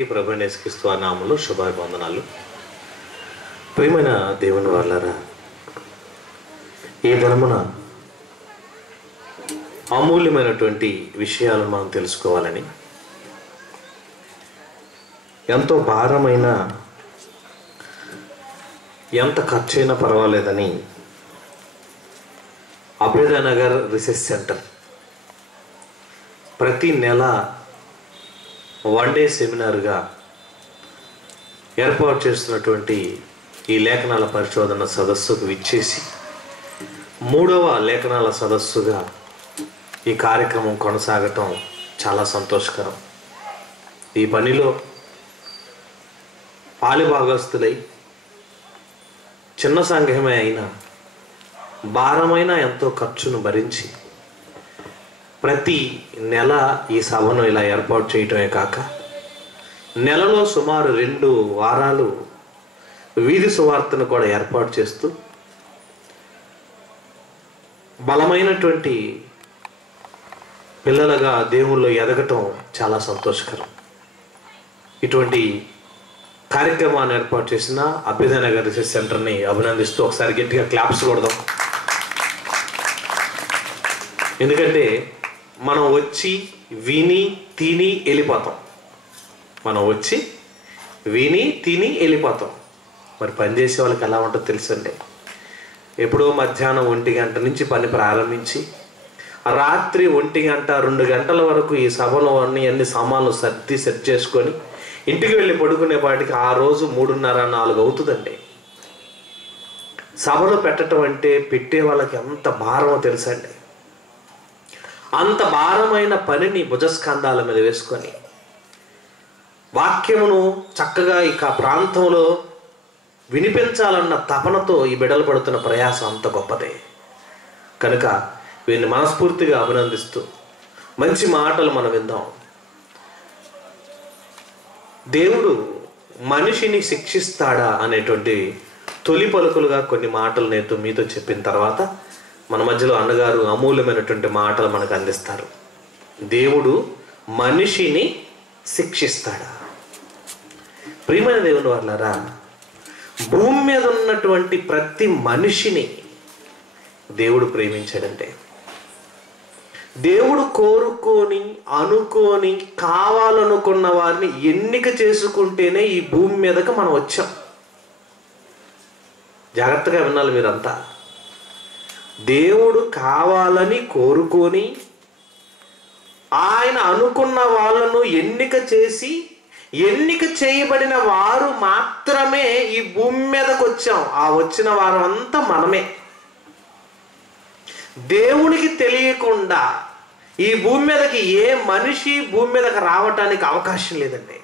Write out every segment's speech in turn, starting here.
ప్రభువైన యేసుక్రీస్తు నామములో శుభాభివందనాలు. ప్రియమైన దేవుని వాళ్ళారా, ఈ దినమున అమూల్యమైనటువంటి విషయాలను మనం తెలుసుకోవాలని, ఎంతో భారమైన ఎంత ఖర్చైనా పర్వాలేదని అభ్యుదయనగర్ రీసెర్చ్ సెంటర్ ప్రతి నెల వన్ డే సెమినార్గా ఏర్పాటు చేస్తున్నటువంటి ఈ లేఖనాల పరిశోధన సదస్సుకు విచ్చేసి 3వ లేఖనాల సదస్సుగా ఈ కార్యక్రమం కొనసాగటం చాలా సంతోషకరం. ఈ పనిలో పాలిభాగస్తులై చిన్న సంఘమే అయినా భారమైన ఎంతో ఖర్చును భరించి ప్రతి నెల ఈ సభను ఇలా ఏర్పాటు చేయటమే కాక నెలలో సుమారు 2 వారాలు వీధి సువార్తను కూడా ఏర్పాటు చేస్తూ బలమైనటువంటి పిల్లలుగా దేవుళ్ళు ఎదగటం చాలా సంతోషకరం. ఇటువంటి కార్యక్రమాన్ని ఏర్పాటు చేసిన అభ్యుదయనగర్ రీసెర్చ్ సెంటర్ని అభినందిస్తూ ఒకసారి గట్టిగా క్లాప్స్ కొడదాం. ఎందుకంటే మనం వచ్చి విని తిని వెళ్ళిపోతాం. మరి పనిచేసే వాళ్ళకి ఎలా ఉంటుందో తెలుసండి. ఎప్పుడో మధ్యాహ్నం 1 గంట నుంచి పని ప్రారంభించి రాత్రి 1 గంట 2 గంటల వరకు ఈ సభలో అన్ని సామాన్లు సెట్ చేసుకొని ఇంటికి వెళ్ళి పడుకునేపాటికి ఆ రోజు 3:30 4 అవుతుందండి. సభలు పెట్టడం అంటే పెట్టే వాళ్ళకి ఎంత భారమో తెలుసండి. అంత భారమైన పనిని భుజస్కంధాల మీద వేసుకొని వాక్యమును చక్కగా ఇక ప్రాంతంలో వినిపించాలన్న తపనతో ఈ బిడ్డలు పడుతున్న ప్రయాసం అంత గొప్పదే. కనుక వీరిని మనస్ఫూర్తిగా అభినందిస్తూ మంచి మాటలు మనం విందాం. దేవుడు మనిషిని శిక్షిస్తాడా అనేటువంటి తొలి పలుకులుగా కొన్ని మాటలు నేను మీతో చెప్పిన తర్వాత మన మధ్యలో అన్నగారు అమూల్యమైనటువంటి మాటలు మనకు అందిస్తారు. దేవుడు మనిషిని శిక్షిస్తాడా? ప్రియమైన దేవుని వాళ్ళారా, భూమి మీద ఉన్నటువంటి ప్రతి మనిషిని దేవుడు ప్రేమించాడంటే, దేవుడు కోరుకొని అనుకొని కావాలనుకున్న వారిని ఎన్నిక చేసుకుంటేనే ఈ భూమి మీదకి మనం వచ్చాం. జాగ్రత్తగా వినాలి మీరంతా. దేవుడు కావాలని కోరుకొని ఆయన అనుకున్న వాళ్ళను ఎన్నిక చేసి ఎన్నిక చేయబడిన వారు మాత్రమే ఈ భూమి మీదకి వచ్చాం. ఆ వచ్చిన వారు అంతా మనమే. దేవునికి తెలియకుండా ఈ భూమి మీదకి ఏ మనిషి భూమి మీదకి రావటానికి అవకాశం లేదండి.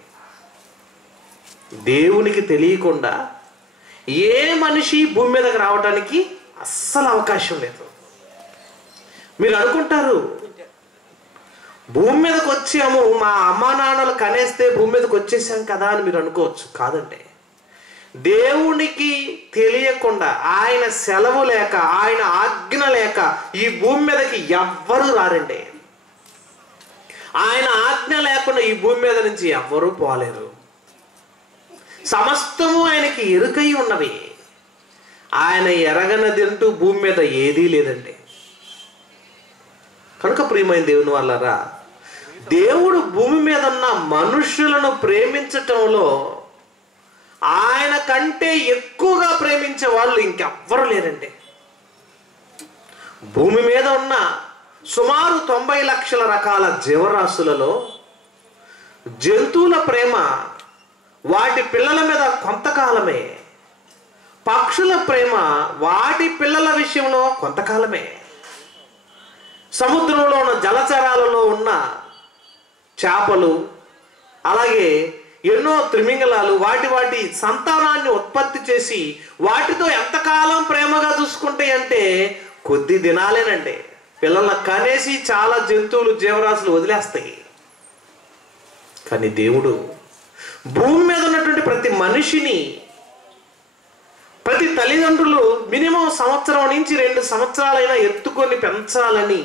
దేవునికి తెలియకుండా ఏ మనిషి భూమి మీదకి రావటానికి అస్సలు అవకాశం లేదు. మీరు అనుకుంటారు భూమి మీదకి వచ్చాము, మా అమ్మా నాన్నలు కనేస్తే భూమి మీదకి వచ్చేసాం కదా అని మీరు అనుకోవచ్చు. కాదండి, దేవునికి తెలియకుండా ఆయన సెలవు లేక ఆయన ఆజ్ఞ లేక ఈ భూమి మీదకి ఎవ్వరూ రారండి. ఆయన ఆజ్ఞ లేకుండా ఈ భూమి మీద నుంచి ఎవ్వరూ పోలేరు. సమస్తము ఆయనకి ఎరుకై ఉన్నవి. ఆయన ఎరగనదంటూ భూమి మీద ఏదీ లేదండి. కనుక ప్రియమైన దేవుని వాళ్ళారా, దేవుడు భూమి మీద ఉన్న మనుషులను ప్రేమించటంలో ఆయన కంటే ఎక్కువగా ప్రేమించే వాళ్ళు ఇంకెవ్వరు లేరండి. భూమి మీద ఉన్న సుమారు 90 లక్షల రకాల జీవరాశులలో జంతువుల ప్రేమ వాటి పిల్లల మీద కొంతకాలమే, పక్షుల ప్రేమ వాటి పిల్లల విషయంలో కొంతకాలమే, సముద్రంలో ఉన్న జలచరాలలో ఉన్న చేపలు అలాగే ఎన్నో త్రిమింగలాలు వాటి సంతానాన్ని ఉత్పత్తి చేసి వాటితో ఎంతకాలం ప్రేమగా చూసుకుంటాయి అంటే కొద్ది దినాలేనండి. పిల్లలను కనేసి చాలా జంతువులు జీవరాశులు వదిలేస్తాయి. కానీ దేవుడు భూమి మీద ఉన్నటువంటి ప్రతి మనిషిని, ప్రతి తల్లిదండ్రులు మినిమం 1 సంవత్సరం నుంచి 2 సంవత్సరాలైనా ఎత్తుకొని పెంచాలని,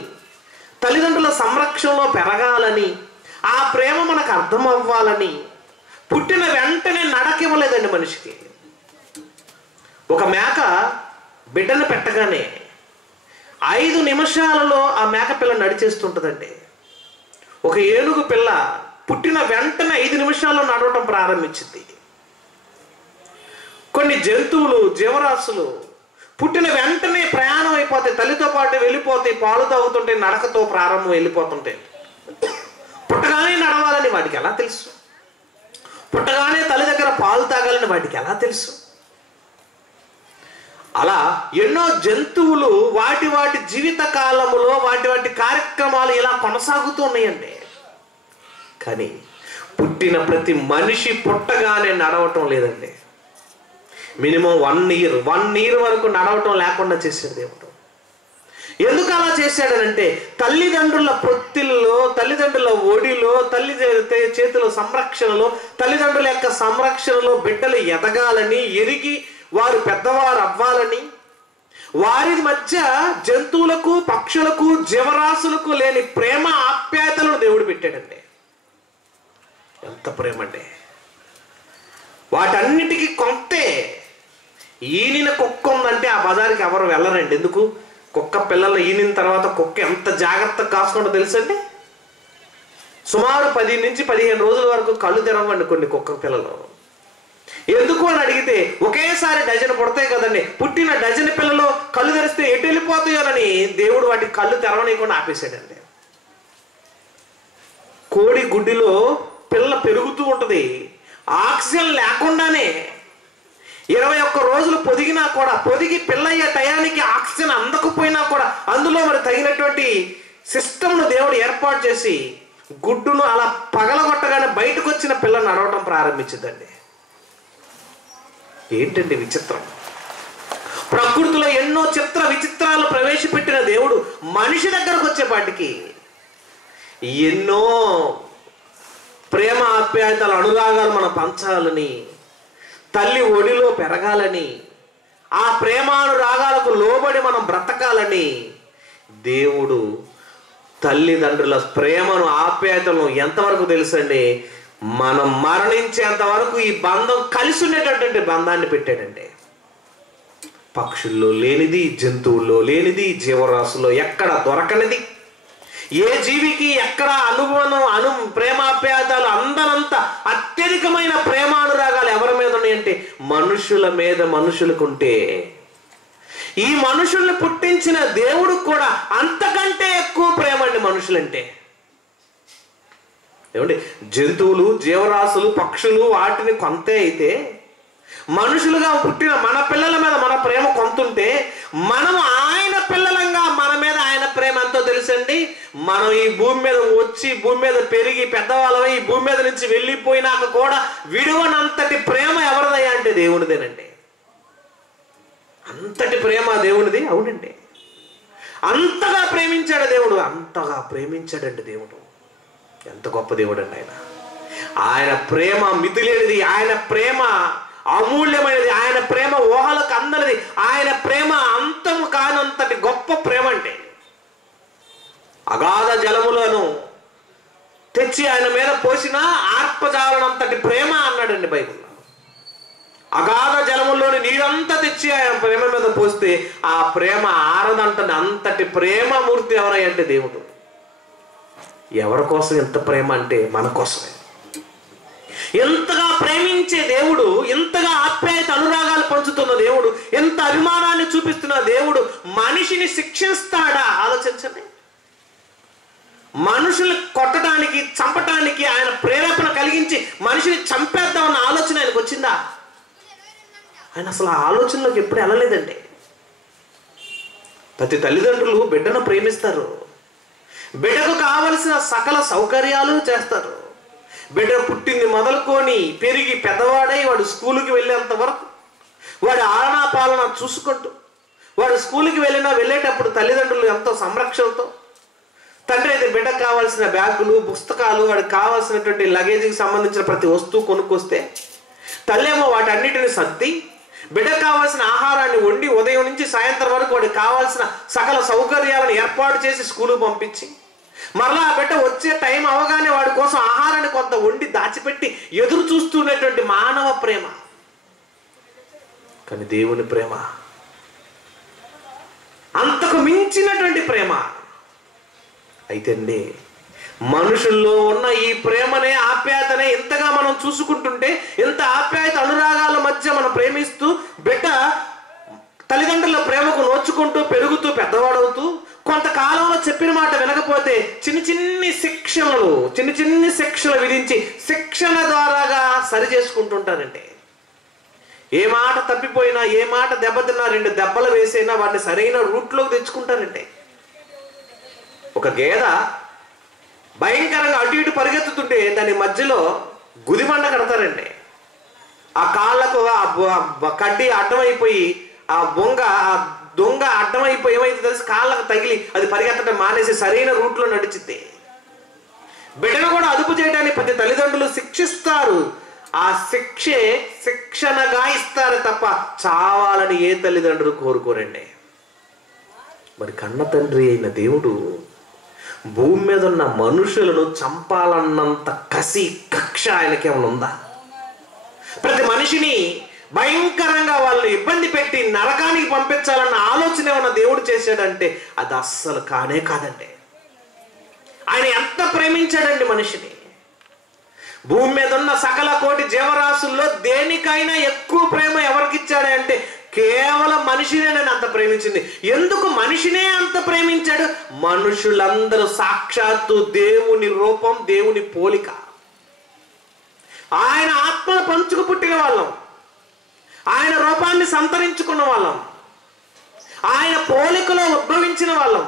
తల్లిదండ్రుల సంరక్షణలో పెరగాలని, ఆ ప్రేమ మనకు అర్థం అవ్వాలని పుట్టిన వెంటనే నడకివ్వలేదండి మనిషికి. ఒక మేక బిడ్డను పెట్టగానే 5 నిమిషాలలో ఆ మేక పిల్ల నడిచేస్తుంటుందండి. ఒక ఏనుగు పిల్ల పుట్టిన వెంటనే 5 నిమిషాల్లో నడవటం ప్రారంభించింది. కొన్ని జంతువులు, జీవరాశులు పుట్టిన వెంటనే ప్రయాణం అయిపోతాయి, తల్లితో పాటు వెళ్ళిపోతాయి, పాలు తాగుతుంటాయి, నడకతో ప్రారంభం వెళ్ళిపోతుంటాయి. పుట్టగానే నడవాలని వాటికి ఎలా తెలుసు? పుట్టగానే తల్లి దగ్గర పాలు తాగాలని వాటికి ఎలా తెలుసు? అలా ఎన్నో జంతువులు వాటి వాటి జీవిత కాలములో వాటి కార్యక్రమాలు ఇలా కొనసాగుతూ ఉన్నాయండి. కానీ పుట్టిన ప్రతి మనిషి పుట్టగానే నడవటం లేదండి. మినిమం 1 ఇయర్ వరకు నడవటం లేకుండా చేశాడు దేవుడు. ఎందుకు అలా చేశాడనంటే తల్లిదండ్రుల పొత్తిల్లో, తల్లిదండ్రుల ఒడిలో, తల్లి చేతిలో సంరక్షణలో, తల్లిదండ్రుల యొక్క సంరక్షణలో బిడ్డలు ఎదగాలని, ఎరిగి వారు పెద్దవారు అవ్వాలని, వారి మధ్య జంతువులకు, పక్షులకు, జీవరాశులకు లేని ప్రేమ ఆప్యాయతలను దేవుడు పెట్టాడండి. ఎంత ప్రేమ అంటే వాటన్నిటికీ కొంతే. ఈనిన కుక్క ఉందంటే ఆ బజార్కి ఎవరు వెళ్ళరండి. ఎందుకు? కుక్క పిల్లలు ఈనిన తర్వాత కుక్క ఎంత జాగ్రత్తగా కాసుకుంటో తెలుసండి. సుమారు 10 నుంచి 15 రోజుల వరకు కళ్ళు తెరవండి కొన్ని కుక్క పిల్లలు. ఎందుకు అని అడిగితే ఒకేసారి డజన్ పుడతాయి కదండి. పుట్టిన డజన్ పిల్లలు కళ్ళు తెరిస్తే ఎటు వెళ్ళిపోతాయోనని దేవుడు వాటి కళ్ళు తెరవనీయకుండా ఆపేశాడండి. కోడి గుడ్డిలో పిల్ల పెరుగుతూ ఉంటుంది, ఆక్సిజన్ లేకుండానే 21 రోజులు పొదిగినా కూడా, పొదిగి పిల్లయ్యే టయానికి ఆక్సిజన్ అందకపోయినా కూడా అందులో మరి తగినటువంటి సిస్టమ్ను దేవుడు ఏర్పాటు చేసి గుడ్డును అలా పగలగొట్టగానే బయటకు వచ్చిన పిల్ల నడవటం ప్రారంభించిందండి. ఏంటండి విచిత్రం! ప్రకృతిలో ఎన్నో చిత్ర విచిత్రాలు ప్రవేశపెట్టిన దేవుడు మనిషి దగ్గరకు వచ్చేపాటికి ఎన్నో ప్రేమ ఆప్యాయతలు, అనురాగాలు మనం పంచాలని, తల్లి ఒడిలో పెరగాలని, ఆ ప్రేమానురాగాలకు లోబడి మనం బ్రతకాలని దేవుడు తల్లిదండ్రుల ప్రేమను, ఆప్యాయతలను ఎంతవరకు తెలుసండి, మనం మరణించేంత వరకు ఈ బంధం కలిసి ఉండేటటువంటి బంధాన్ని పెట్టాడండి. పక్షుల్లో లేనిది, జంతువుల్లో లేనిది, జీవరాశుల్లో ఎక్కడ దొరకనిది, ఏ జీవికి ఎక్కడ ప్రేమాప్యాయతలు అందనంత అత్యధికమైన ప్రేమానురాగాలు ఎవరి మీద ఉన్నాయంటే మనుషుల మీద. మనుషులకుంటే ఈ మనుషుల్ని పుట్టించిన దేవుడు కూడా అంతకంటే ఎక్కువ ప్రేమ అండి మనుషులంటే. ఏమండి, జంతువులు, జీవరాశులు, పక్షులు వాటిని కొంతే అయితే మనుషులుగా పుట్టిన మన పిల్లల మీద మన ప్రేమ కొంతుంటే మనం ఆయన పిల్లలంగా మన మీద ఆయన ప్రేమ ఎంతో తెలుసండి. మనం ఈ భూమి మీద వచ్చి, భూమి మీద పెరిగి పెద్దవాళ్ళమై ఈ భూమి మీద నుంచి వెళ్ళిపోయినాక కూడా విడువనంతటి ప్రేమ ఎవరిదయ్యా అంటే దేవునిదేనండి. అంతటి ప్రేమ దేవునిది. అవునండి, అంతగా ప్రేమించాడు దేవుడు, అంతగా ప్రేమించాడండి దేవుడు. ఎంత గొప్ప దేవుడు అండి ఆయన! ఆయన ప్రేమ మితిలేనిది, ఆయన ప్రేమ అమూల్యమైనది, ఆయన ప్రేమ ఊహలకు అందనిది, ఆయన ప్రేమ అంతం కానంతటి గొప్ప ప్రేమ అంటే. అగాధ జలములను తెచ్చి ఆయన మీద పోసిన ఆర్పజాలనంతటి ప్రేమ అన్నాడండి బైబిల్లో. అగాధ జలముల్లోని నీరంతా తెచ్చి ఆయన ప్రేమ మీద పోస్తే ఆ ప్రేమ ఆరదంటని అంతటి ప్రేమమూర్తి ఎవరంటే దేవుడు. ఎవరి కోసం ఎంత ప్రేమ అంటే మన కోసమే. ఎంతగా ప్రేమించే దేవుడు, ఎంతగా ఆప్యాయత అనురాగాలు పంచుతున్న దేవుడు, ఎంత అభిమానాన్ని చూపిస్తున్న దేవుడు మనిషిని శిక్షిస్తాడా? ఆలోచించండి. మనుషులు కొట్టడానికి, చంపటానికి ఆయన ప్రేరేపణ కలిగించి మనిషిని చంపేద్దామన్న ఆలోచన ఆయనకు వచ్చిందా? ఆయన అసలు ఆ ఆలోచనలోకి ఎప్పుడు వెళ్ళలేదండి. ప్రతి తల్లిదండ్రులు బిడ్డను ప్రేమిస్తారు, బిడ్డకు కావలసిన సకల సౌకర్యాలు చేస్తారు. బిడ్డ పుట్టింది మొదలుకొని పెరిగి పెద్దవాడై వాడు స్కూలుకి వెళ్ళేంత వరకు వాడి ఆలనా పాలన చూసుకుంటూ, వాడు స్కూల్కి వెళ్ళేటప్పుడు తల్లిదండ్రులు ఎంతో సంరక్షణతో, తండ్రి అయితే బిడ్డకు కావాల్సిన బ్యాగులు, పుస్తకాలు, వాడికి కావాల్సినటువంటి లగేజీకి సంబంధించిన ప్రతి వస్తువు కొనుక్కొస్తే తల్లేమో వాటన్నిటిని సర్ది బిడ్డకు కావాల్సిన ఆహారాన్ని వండి ఉదయం నుంచి సాయంత్రం వరకు వాడికి కావాల్సిన సకల సౌకర్యాలను ఏర్పాటు చేసి స్కూలుకు పంపించి మరలా ఆ బిడ్డ వచ్చే టైం అవగానే వాడి కోసం ఆహారాన్ని కొంత వండి దాచిపెట్టి ఎదురు చూస్తున్నటువంటి మానవ ప్రేమ. కానీ దేవుని ప్రేమ అంతకు మించినటువంటి ప్రేమ. అయితే అండి, మనుషుల్లో ఉన్న ఈ ప్రేమనే, ఆప్యాయతనే ఇంతగా మనం చూసుకుంటుంటే, ఇంత ఆప్యాయత అనురాగాల మధ్య మనం ప్రేమిస్తూ బిడ్డ తల్లిదండ్రుల ప్రేమకు నోచుకుంటూ పెరుగుతూ పెద్దవాడవుతూ కొంతకాలంలో చెప్పిన మాట వినకపోతే చిన్ని చిన్ని శిక్షలు విధించి శిక్షణ ద్వారాగా సరి చేసుకుంటుంటారండి. ఏ మాట తప్పిపోయినా, ఏ మాట దెబ్బతిన్నా 2 దెబ్బలు వేసైనా వాడిని సరైన రూట్లోకి తెచ్చుకుంటారండి. ఒక గేద భయంకరంగా అటు ఇటు పరిగెత్తుతుంటే దాని మధ్యలో గుదిబండ కడతారండి. ఆ కాళ్ళకు ఆ కడ్డీ అడ్డమైపోయి ఆ దొంగ అడ్డమైపోయి ఏమైతే తెలిసి కాళ్ళకు తగిలి అది పరిగెత్తడం మానేసి సరైన రూట్లో నడిచిద్ది. బిడ్డను కూడా అదుపు చేయడానికి ప్రతి తల్లిదండ్రులు శిక్షిస్తారు. ఆ శిక్షణగా ఇస్తారు తప్ప చావాలని ఏ తల్లిదండ్రులు కోరుకోరండి. మరి కన్న తండ్రి అయిన దేవుడు భూమి మీద ఉన్న మనుషులను చంపాలన్నంత కసి, కక్ష ఆయనకేమైనా ఉందా? ప్రతి మనిషిని భయంకరంగా వాళ్ళని ఇబ్బంది పెట్టి నరకానికి పంపించాలన్న ఆలోచన ఏమన్నా దేవుడు చేశాడంటే అది అస్సలు కానే కాదండి. ఆయన ఎంత ప్రేమించాడండి మనిషిని. భూమి మీద ఉన్న సకల కోటి జీవరాశుల్లో దేనికైనా ఎక్కువ ప్రేమ ఎవరికిచ్చాడు అంటే కేవలం మనిషినే నేను అంత ప్రేమించింది. ఎందుకు మనిషినే అంత ప్రేమించాడు? మనుషులందరూ సాక్షాత్తు దేవుని రూపం, దేవుని పోలిక. ఆయన ఆత్మను పంచుకు పుట్టిన వాళ్ళం, ఆయన రూపాన్ని సంతరించుకున్న వాళ్ళం, ఆయన పోలికలో ఉద్భవించిన వాళ్ళం,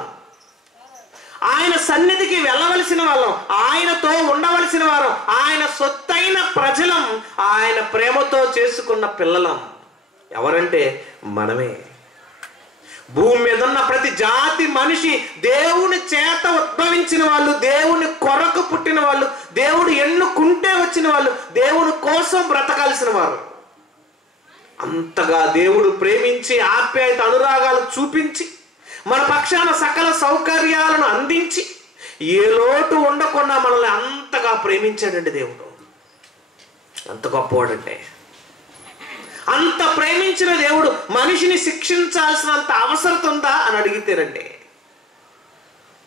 ఆయన సన్నిధికి వెళ్ళవలసిన వాళ్ళం, ఆయనతో ఉండవలసిన వారం, ఆయన సొత్తైన ప్రజలం, ఆయన ప్రేమతో చేసుకున్న పిల్లలం. ఎవరంటే మనమే. భూమి మీద ఉన్న ప్రతి జాతి మనిషి దేవుని చేత ఉద్భవించిన వాళ్ళు, దేవుని కొరకు పుట్టిన వాళ్ళు, దేవుడు ఎన్నుకుంటే వచ్చిన వాళ్ళు, దేవుని కోసం బ్రతకాల్సిన వారు. అంతగా దేవుడు ప్రేమించి ఆప్యాయత అనురాగాలు చూపించి మన పక్షాన సకల సౌకర్యాలను అందించి ఏ లోటు ఉండకుండా మనల్ని అంతగా ప్రేమించాడండి దేవుడు. అంత గొప్పవాడంటే. అంత ప్రేమించిన దేవుడు మనిషిని శిక్షించాల్సినంత అవసరం ఉందా అని అడిగితేనండి,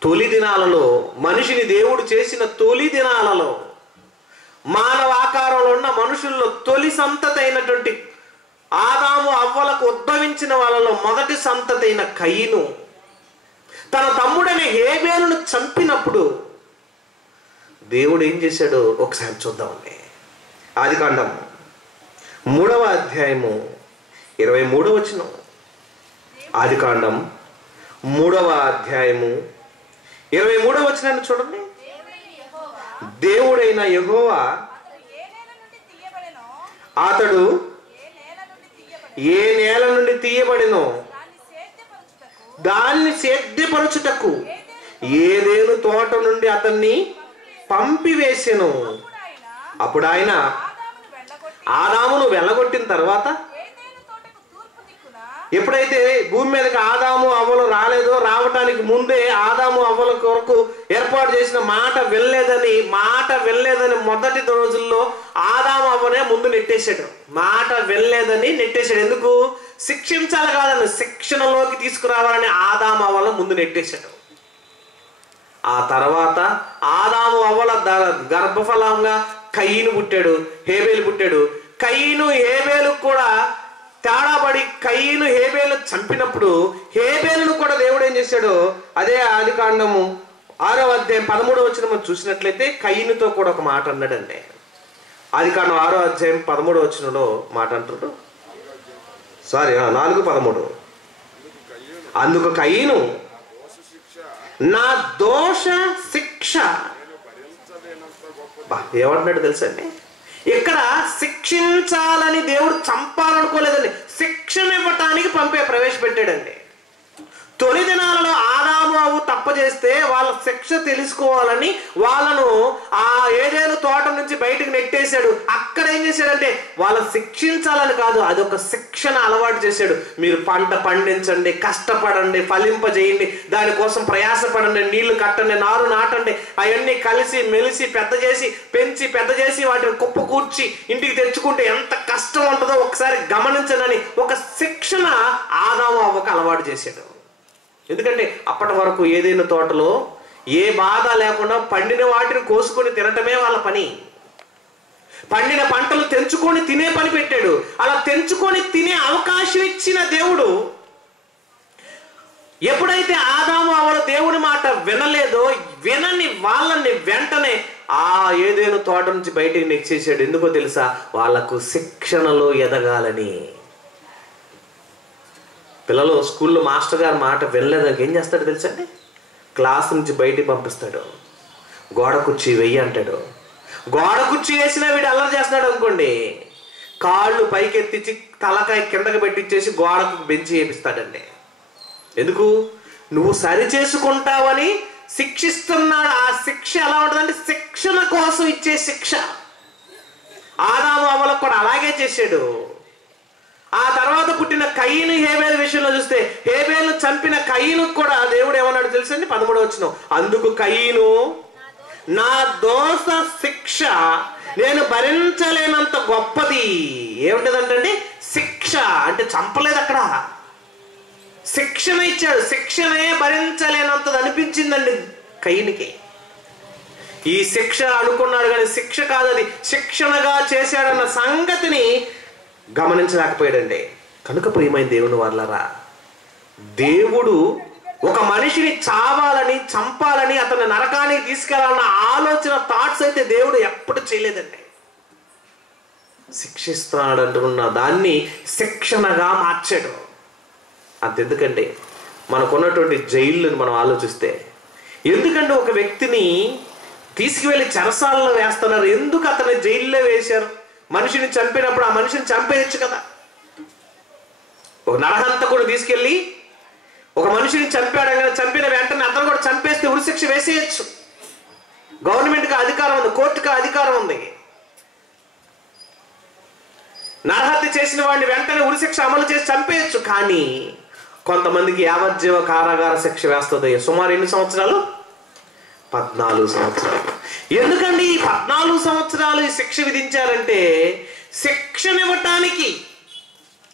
తొలి దినాలలో మనిషిని దేవుడు చేసిన తొలి దినాలలో మానవ ఆకారంలో ఉన్న మనుషుల్లో తొలి సంతతి అయినటువంటి ఆదాము అవ్వలకు ఉద్భవించిన వాళ్ళలో మొదటి సంతతి అయిన కయీను తన తమ్ముడైన హేబేలును చంపినప్పుడు దేవుడు ఏం చేశాడో ఒకసారి చూద్దామండి. ఆదికాండం 3వ అధ్యాయము 23వ వచనం. ఆదికాండం 3వ అధ్యాయము 23వ వచనాన్ని చూడండి. దేవుడైన యెహోవా అతడు ఏ నేల నుండి తీయబడినో దాన్ని సేద్యపరచుటకు ఏదేను తోట నుండి అతన్ని పంపివేసెను. అప్పుడు ఆయన ఆదామును వెళ్ళగొట్టిన తర్వాత ఎప్పుడైతే భూమి మీదకి ఆదాము అవ్వలు రాలేదో, రావటానికి ముందే ఆదాము అవ్వల కొరకు ఏర్పాటు చేసిన మాట వెళ్ళలేదని మొదటి రోజుల్లో ఆదాము అవ్వనే ముందు నెట్టేశాడు. మాట వెళ్ళలేదని నెట్టేశాడు. ఎందుకు? శిక్షించాలి కాదని, శిక్షణలోకి తీసుకురావాలని ఆదాము అవ్వలను ముందు నెట్టేశాడు. ఆ తర్వాత ఆదాము అవ్వల గర్భఫలంగా కయీను పుట్టాడు, హేబేలు పుట్టాడు. కయీను హేబేలు కూడా తేడాపడి కయీను హేబేలు చంపినప్పుడు హేబేలును కూడా దేవుడు ఏం చేశాడు? అదే ఆదికాండము 6వ అధ్యాయం 13వ వచనం చూసినట్లయితే కయీనుతో కూడా ఒక మాట అన్నాడండి. ఆదికాండం 6వ అధ్యాయం 13వ వచనంలో మాట అంటున్నాడు. 4:13. అందుకు కయీను నా దోష శిక్ష ఏమంటున్నాడు తెలుసండి? ఇక్కడ శిక్షించాలని దేవుడు చంపాలనుకోలేదండి, శిక్షణ ఇవ్వటానికి ప్రవేశపెట్టాడండి. తొలి దినాలలో ఆదాము అవ్వ తప్ప చేస్తే వాళ్ళ శిక్ష తెలుసుకోవాలని వాళ్ళను ఆ ఏదైనా తోట నుంచి బయటకు నెట్టేశాడు. అక్కడ ఏం చేశాడంటే వాళ్ళ శిక్షించాలని కాదు, అదొక శిక్షణ అలవాటు చేశాడు. మీరు పంట పండించండి, కష్టపడండి, ఫలింపజేయండి, దానికోసం ప్రయాసపడండి, నీళ్లు కట్టండి, నారు నాటండి, అవన్నీ కలిసి మెలిసి పెద్ద చేసి పెంచి పెద్ద చేసి వాటిని కుప్ప కూర్చి ఇంటికి తెచ్చుకుంటే ఎంత కష్టం ఉంటుందో ఒకసారి గమనించనని ఒక శిక్షణ ఆదాము అవ్వకు అలవాటు చేశాడు. ఎందుకంటే అప్పటి వరకు ఏదైనా తోటలో ఏ బాధ లేకుండా పండిన వాటిని కోసుకొని తినటమే వాళ్ళ పని. పండిన పంటలు తెంచుకొని తినే పని పెట్టాడు. అలా తెంచుకొని తినే అవకాశం ఇచ్చిన దేవుడు ఎప్పుడైతే ఆదాము అవ్వల దేవుని మాట వినలేదో, వినని వాళ్ళని వెంటనే ఆ ఏదైనా తోట నుంచి బయటికి నెక్కేసాడు. ఎందుకో తెలుసా? వాళ్ళకు శిక్షణలో ఎదగాలని. పిల్లలు స్కూల్లో మాస్టర్ గారు మాట వినలేదాక ఏం చేస్తాడు తెలుసా అండి? క్లాస్ నుంచి బయటికి పంపిస్తాడు. గోడ కుర్చీ వెయ్యి అంటాడు. గోడ కుర్చీ వేసినా వీడు అల్లరి చేస్తున్నాడు అనుకోండి, కాళ్ళు పైకెత్తించి తలకాయ కిందకి పెట్టించేసి గోడకు బెంచి వేపిస్తాడండి. ఎందుకు? నువ్వు సరి చేసుకుంటావని శిక్షిస్తున్నాడు. ఆ శిక్ష ఎలా ఉంటుందంటే శిక్షణ కోసం ఇచ్చే శిక్ష. ఆదాము అవ్వలకు కూడా అలాగే చేశాడు. ఆ తర్వాత పుట్టిన కయీను హేబేలు విషయంలో చూస్తే, హేబేలు చంపిన కయీను కూడా దేవుడు ఏమన్నాడు తెలుసండి? 13వ వచనం, అందుకు కయీను నా దోష శిక్ష నేను భరించలేనంత గొప్పది. ఏమిటంటే శిక్ష అంటే చంపలేదు, అక్కడ శిక్షణ ఇచ్చాడు. శిక్షనే భరించలేనంతది అనిపించిందండి కయీనుకి. ఈ శిక్ష అనుకున్నాడు కానీ శిక్ష కాదది, శిక్షణగా చేశాడన్న సంగతిని గమనించలేకపోయాడండి. కనుక ప్రియమైన దేవుని వాళ్ళరా, దేవుడు ఒక మనిషిని చావాలని, చంపాలని, అతను నరకానికి తీసుకెళ్లాలన్న ఆలోచన, థాట్స్ అయితే దేవుడు ఎప్పుడు చేయలేదండి. శిక్షిస్తున్నాడు అంటున్న దాన్ని శిక్షణగా మార్చాడు. అంతెందుకండి, మనకున్నటువంటి జైళ్ళను మనం ఆలోచిస్తే, ఎందుకంటే ఒక వ్యక్తిని తీసుకువెళ్ళి చెరసాలలో వేస్తున్నారు? ఎందుకు అతన్ని జైల్లో వేశారు? మనిషిని చంపినప్పుడు ఆ మనిషిని చంపేయచ్చు కదా. ఒక నరహంతకుడు తీసుకెళ్ళి ఒక మనిషిని చంపాడు, చంపిన వెంటనే అతను కూడా చంపేస్తే ఉరిశిక్ష వేసేయచ్చు. గవర్నమెంట్కి అధికారం ఉంది, కోర్టుకి అధికారం ఉంది. నరహత్య చేసిన వాడిని వెంటనే ఉరిశిక్ష అమలు చేసి చంపేయచ్చు. కానీ కొంతమందికి యావజ్జీవ కారాగార శిక్ష వేస్తుంది. సుమారు ఎన్ని సంవత్సరాలు? 14 సంవత్సరాలు. ఎందుకండి ఈ 14 సంవత్సరాలు ఈ శిక్ష విధించారంటే, శిక్షనివ్వటానికి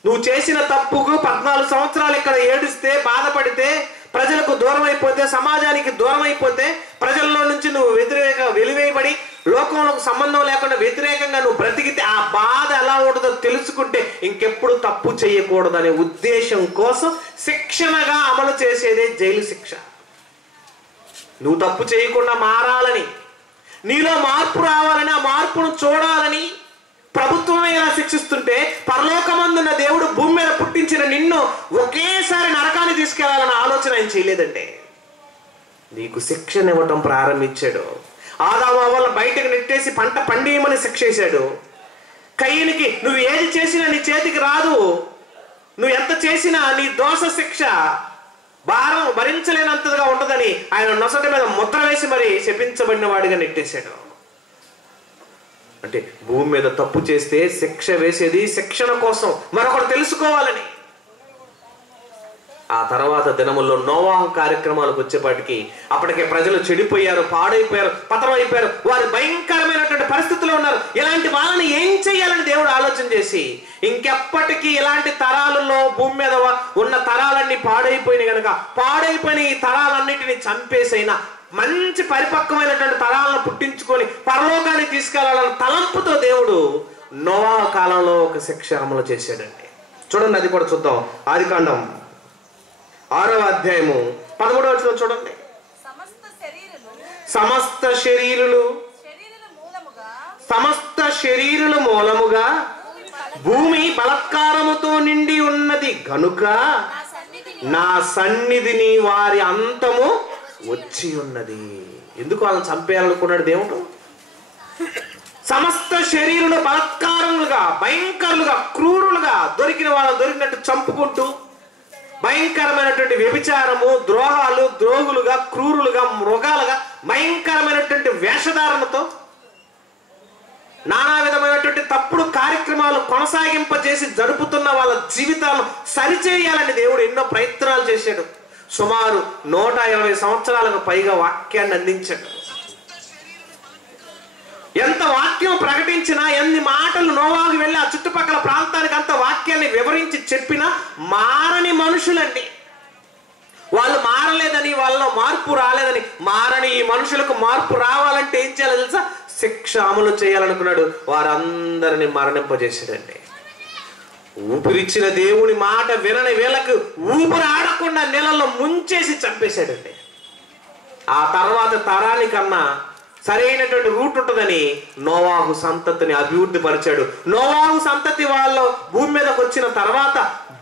నువ్వు చేసిన తప్పుకు 14 సంవత్సరాలు ఇక్కడ ఏడుస్తే, బాధపడితే, ప్రజలకు దూరం అయిపోతే, సమాజానికి దూరం అయిపోతే, ప్రజల్లో నుంచి నువ్వు వెలివేయబడి లోకంలోకి సంబంధం లేకుండా వ్యతిరేకంగా నువ్వు బ్రతికితే ఆ బాధ ఎలా ఉంటుందో తెలుసుకుంటే ఇంకెప్పుడు తప్పు చేయకూడదనే ఉద్దేశం కోసం శిక్షణగా అమలు చేసేదే జైలు శిక్ష. నువ్వు తప్పు చేయకుండా మారాలని, నీలో మార్పు రావాలని, ఆ మార్పును చూడాలని ప్రభుత్వమే ఇలా శిక్షిస్తుంటే, పరలోకమందున్న దేవుడు భూమి మీద పుట్టించిన నిన్ను ఒకేసారి నరకాన్ని తీసుకెళ్లాలన్న ఆలోచన ఆయన చేయలేదంటే, నీకు శిక్షణ ఇవ్వటం ప్రారంభించాడు. ఆదాము అవ్వల బయటకు నెట్టేసి పంట పండియమని శిక్ష వేశాడు. కయ్యనికి నువ్వు ఏది చేసినా నీ చేతికి రాదు, నువ్వు ఎంత చేసినా నీ దోష శిక్ష భారం భరించలేనంతగా ఉంటుందని ఆయన నొసటి మీద ముద్ర వేసి మరి శపించబడిన వాడిగా నెట్టేశాడు. అంటే భూమి మీద తప్పు చేస్తే శిక్ష వేసేది శిక్షణ కోసం, మరొకరు తెలుసుకోవాలని. ఆ తర్వాత దినముల్లో నోవాహు కార్యక్రమాలకు వచ్చేపాటికి అప్పటికే ప్రజలు చెడిపోయారు, పాడైపోయారు, పతనమైపోయారు, వారు భయంకరమైనటువంటి పరిస్థితుల్లో ఉన్నారు. ఇలాంటి వాళ్ళని ఏం చేయాలని దేవుడు ఆలోచన చేసి, ఇంకెప్పటికీ ఇలాంటి తరాలలో భూమి మీద ఉన్న తరాలన్నీ పాడైపోయినాయి కనుక పాడైపోయిన ఈ తరాలన్నిటిని చంపేసైనా మంచి పరిపక్వమైనటువంటి తరాలను పుట్టించుకొని పరలోకానికి తీసుకెళ్లాలన్న తలంపుతో దేవుడు నోవాహు కాలంలో ఒక శిక్ష అమలు చేశాడండి. చూడండి, అది కూడా చూద్దాం. ఆదికాండం 6వ అధ్యాయము 13వ వచనం చూడండి. సమస్త శరీరుల మూలముగా భూమి బలత్కారముతో నిండి ఉన్నది గనుక నా సన్నిధిని వారి అంతము వచ్చి ఉన్నది. ఎందుకు వాళ్ళని చంపేయాలనుకున్నాడు దేవుడు? సమస్త శరీరులు బలత్కారములుగా, భయంకరులుగా, క్రూరులుగా, దొరికిన వాళ్ళని దొరికినట్టు చంపుకుంటూ భయంకరమైనటువంటి వ్యభిచారము, ద్రోహాలు, ద్రోహులుగా, క్రూరులుగా, మృగాలుగా, భయంకరమైనటువంటి వేషధారణతో నానా విధమైనటువంటి తప్పుడు కార్యక్రమాలు కొనసాగింపజేసి జరుపుతున్న వాళ్ళ జీవితాలను సరిచేయాలని దేవుడు ఎన్నో ప్రయత్నాలు చేశాడు. సుమారు 120 సంవత్సరాలకు పైగా వాక్యాన్ని అందించాడు. ఎంత వాక్యం ప్రకటించినా, ఎన్ని మాటలు నోవాహు వెళ్ళి ఆ చుట్టుపక్కల ప్రాంతానికి అంత వాక్యాన్ని వివరించి చెప్పినా మారని మనుషులండి. వాళ్ళు మారలేదని, వాళ్ళలో మార్పు రాలేదని, మారని ఈ మనుషులకు మార్పు రావాలంటే ఏం చేయాలో తెలుసా? శిక్ష అమలు చేయాలనుకున్నాడు. వారందరినీ మరణింపజేసాడండి. ఊపిరిచ్చిన దేవుని మాట వినని వీళ్ళకు ఊపిరి ఆడకుండా నీళ్ళల్లో ముంచేసి చంపేశాడండి. ఆ తర్వాత తరానికన్నా సరైనటువంటి రూట్ ఉంటుందని నోవాహు సంతతిని అభివృద్ధి పరిచాడు. నోవాహు సంతతి వాళ్ళు భూమి మీదకి వచ్చిన తర్వాత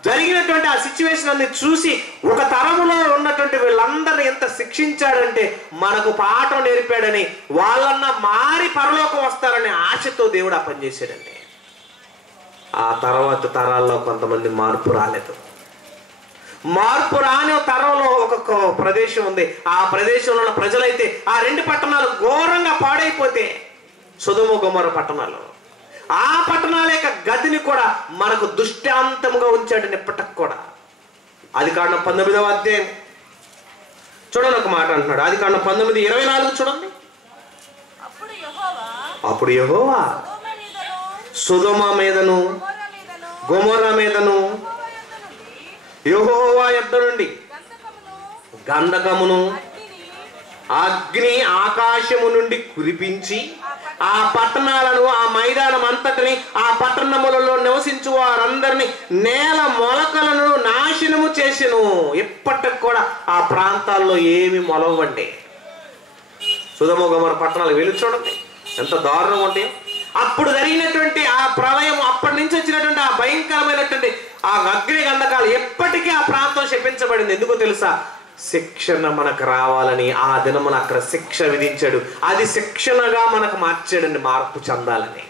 జరిగినటువంటి ఆ సిచ్యువేషన్ అన్ని చూసి ఒక తరములో ఉన్నటువంటి వీళ్ళందరినీ ఎంత శిక్షించాడంటే మనకు పాఠం నేర్పాడని, వాళ్ళన్నా మారి పరలోకం వస్తారనే ఆశతో దేవుడు ఆ పని చేశాడండి. ఆ తర్వాత తరాల్లో కొంతమంది మార్పు రాలేదు. మార్పు రాని తరంలో ఒక ప్రదేశం ఉంది. ఆ ప్రదేశంలో ఉన్న ప్రజలైతే ఆ 2 పట్టణాలు ఘోరంగా పాడైపోతే, సొదొమ గొమొర్రా పట్టణాలు, ఆ పట్టణాల యొక్క గతిని కూడా మనకు దృష్టాంతంగా ఉంచాడని ఇప్పటికి కూడా. ఆదికాండం 19వ అధ్యాయం చూడండి, ఒక మాట అంటున్నాడు. ఆదికాండం 19:24 చూడండి. అప్పుడు యెహోవా సొదొమ మీదను గొమొర్రా మీదను యెహోవా యొద్ద నుండి గంధకమును అగ్ని ఆకాశము నుండి కురిపించి ఆ పట్టణాలను, ఆ మైదానం అంతటిని, ఆ పట్టణములలో నివసించు వారందరినీ, నేల మొలకలను నాశనము చేసెను. ఇప్పటికి కూడా ఆ ప్రాంతాల్లో ఏమి మొలవండి. సొదొమ గొమొర్రా పట్టణాలు వెళ్ళి చూడండి ఎంత దారుణంగా ఉంటాయో. అప్పుడు జరిగినటువంటి ఆ ప్రళయం, అప్పటి నుంచి వచ్చినటువంటి ఆ భయంకరమైనటువంటి ఆ అగ్ని గంధకాలు ఎప్పటికీ ఆ ప్రాంతం శపించబడింది. ఎందుకో తెలుసా? శిక్షణ మనకు రావాలని ఆ దినమున అక్కడ శిక్ష విధించాడు. అది శిక్షణగా మనకు మార్చాడండి, మార్పు చెందాలని.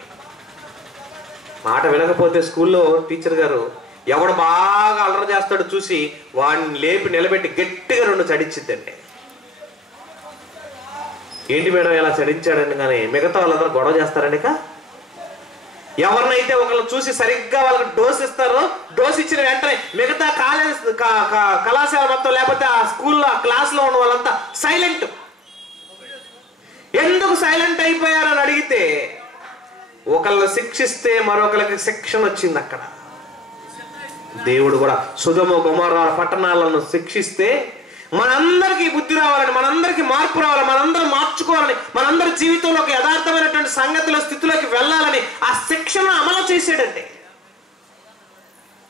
మాట వినకపోతే స్కూల్లో టీచర్ గారు ఎవడు బాగా అల్లరి చేస్తాడో చూసి వాడిని లేపి నిలబెట్టి గట్టిగా 2 చడించిద్దండి. ఏంటి మేడం ఇలా చడించాడండి కానీ మిగతా వాళ్ళందరూ గొడవ చేస్తారండి. ఎవరినైతే ఒకళ్ళని చూసి సరిగ్గా వాళ్ళకి డోస్ ఇస్తారో, డోస్ ఇచ్చిన వెంటనే మిగతా కళాశాల మొత్తం లేకపోతే ఆ స్కూల్లో క్లాస్లో ఉన్న వాళ్ళంతా సైలెంట్. ఎందుకు సైలెంట్ అయిపోయారని అడిగితే ఒకళ్ళని శిక్షిస్తే మరొకరికి శిక్షణ వచ్చింది. అక్కడ దేవుడు కూడా సొదొమ గొమొర్రా పట్టణాలను శిక్షిస్తే మనందరికీ బుద్ధి రావాలని, మనందరికీ మార్పు రావాలని, మనందరం మార్చుకోవాలని, మనందరి జీవితంలో ఒక యథార్థమైనటువంటి సంగతిలో స్థితిలోకి వెళ్ళాలని ఆ శిక్షణ అమలు చేసాడండి.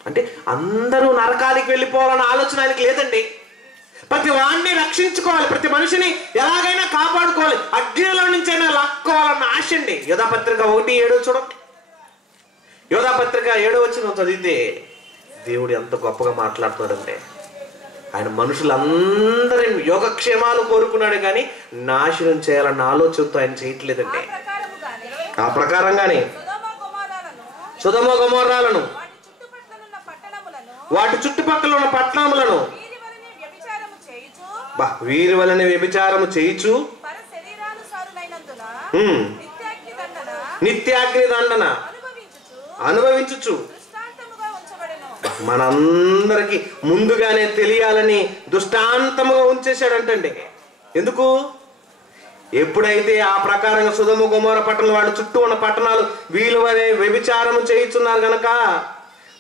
అంటే అందరూ నరకానికి వెళ్ళిపోవాలన్న ఆలోచన ఆయనకి లేదండి. ప్రతి వాడిని రక్షించుకోవాలి, ప్రతి మనిషిని ఎలాగైనా కాపాడుకోవాలి, అగ్నిలో నుంచి అయినా లాక్కోవాలన్న ఆశ అండి. యోధాపత్రిక 1:7 చూడండి. యోధాపత్రిక 7వ చదివితే దేవుడు ఎంత గొప్పగా మాట్లాడుతున్నాడంటే, ఆయన మనుషులందరి యోగక్షేమాలు కోరుకున్నాడు కానీ నాశనం చేయాలన్న ఆలోచనతో ఆయన చేయట్లేదండి. ఆ ప్రకారంగానే సొదొమ గొమొర్రాలను, వాటి చుట్టుపక్కల ఉన్న పట్టణములను వీరి వలన వ్యభిచారము చేయుచు నిత్యాగ్ని దండన అనుభవించుచు మనందరికి ముందుగానే తెలియాలని దృష్టాంతముగా ఉంచేశాడంటండి. ఎందుకు? ఎప్పుడైతే ఆ ప్రకారంగా సొదొమ గొమొర్రా పట్టణాలు, వాడి చుట్టూ ఉన్న పట్టణాలు వీళ్ళు వలె వ్యభిచారము చేయుచున్నారు గనక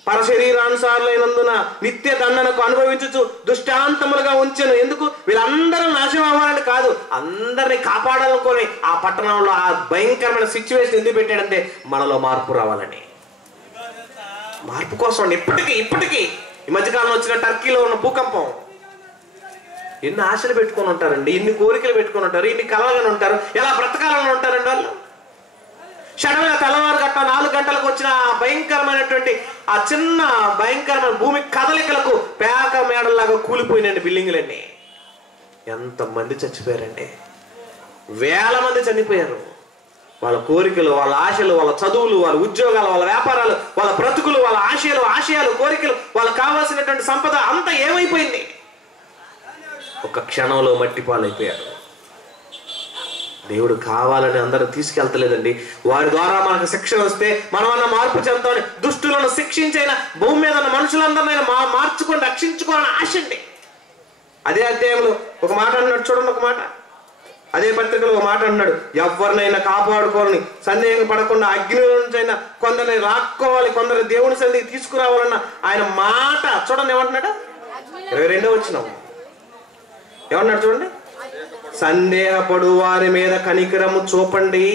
పరశరీరానుసారులైనందున నిత్య దండనకు అనుభవించుచు దృష్టాంతములుగా ఉంచెను. ఎందుకు? వీళ్ళందరూ నాశనం అవ్వాలని కాదు, అందరినీ కాపాడాలనుకొని ఆ పట్టణంలో ఆ భయంకరమైన సిచ్యువేషన్ ఎందుకు పెట్టాడంటే మనలో మార్పు రావాలని. మార్పు కోసం ఇప్పటికీ ఈ మధ్యకాలంలో వచ్చిన టర్కీలో ఉన్న భూకంపం, ఎన్ని ఆశలు పెట్టుకొని ఉంటారండి, ఇన్ని కోరికలు పెట్టుకొని ఉంటారు, ఇన్ని కలలుగానే ఉంటారు, ఎలా బ్రతకాలని ఉంటారండి వాళ్ళు. సడన్గా తెల్లవారు గట్ట 4 గంటలకు వచ్చిన భయంకరమైనటువంటి ఆ చిన్న భయంకరమైన భూమి కదలికలకు పేక మేడల్లాగా కూలిపోయినండి బిల్డింగులన్నీ. ఎంతమంది చచ్చిపోయారండి, వేల మంది చనిపోయారు. వాళ్ళ కోరికలు, వాళ్ళ ఆశలు, వాళ్ళ చదువులు, వాళ్ళ ఉద్యోగాలు, వాళ్ళ వ్యాపారాలు, వాళ్ళ బ్రతుకులు, వాళ్ళ ఆశయాలు, కోరికలు, వాళ్ళకు కావాల్సినటువంటి సంపద అంతా ఏమైపోయింది? ఒక క్షణంలో మట్టిపాలైపోయారు. దేవుడు కావాలని అందరూ తీసుకెళ్తలేదండి. వారి ద్వారా మనకు శిక్ష వస్తే మనమన్నా మార్పు చెందుతామని, దుష్టులను శిక్షించైనా భూమి మీద ఉన్న మనుషులందరినైనా మార్చుకొని రక్షించుకోవాలని ఆశ అండి. అదే అధ్యాయంలో ఒక మాట అన్నాడు చూడండి. ఒక మాట అదే పత్రికలో ఒక మాట అన్నాడు, ఎవరినైనా కాపాడుకోవాలని, సందేహం పడకుండా అగ్నిలో నుంచి అయినా కొందరిని లాక్కోవాలి, కొందరు దేవుని సన్నిధికి తీసుకురావాలన్న ఆయన మాట చూడండి. ఏమంటున్నాడు? 22వ వచనం ఏమన్నాడు చూడండి. సందేహపడు వారి మీద కనికరము చూపండి,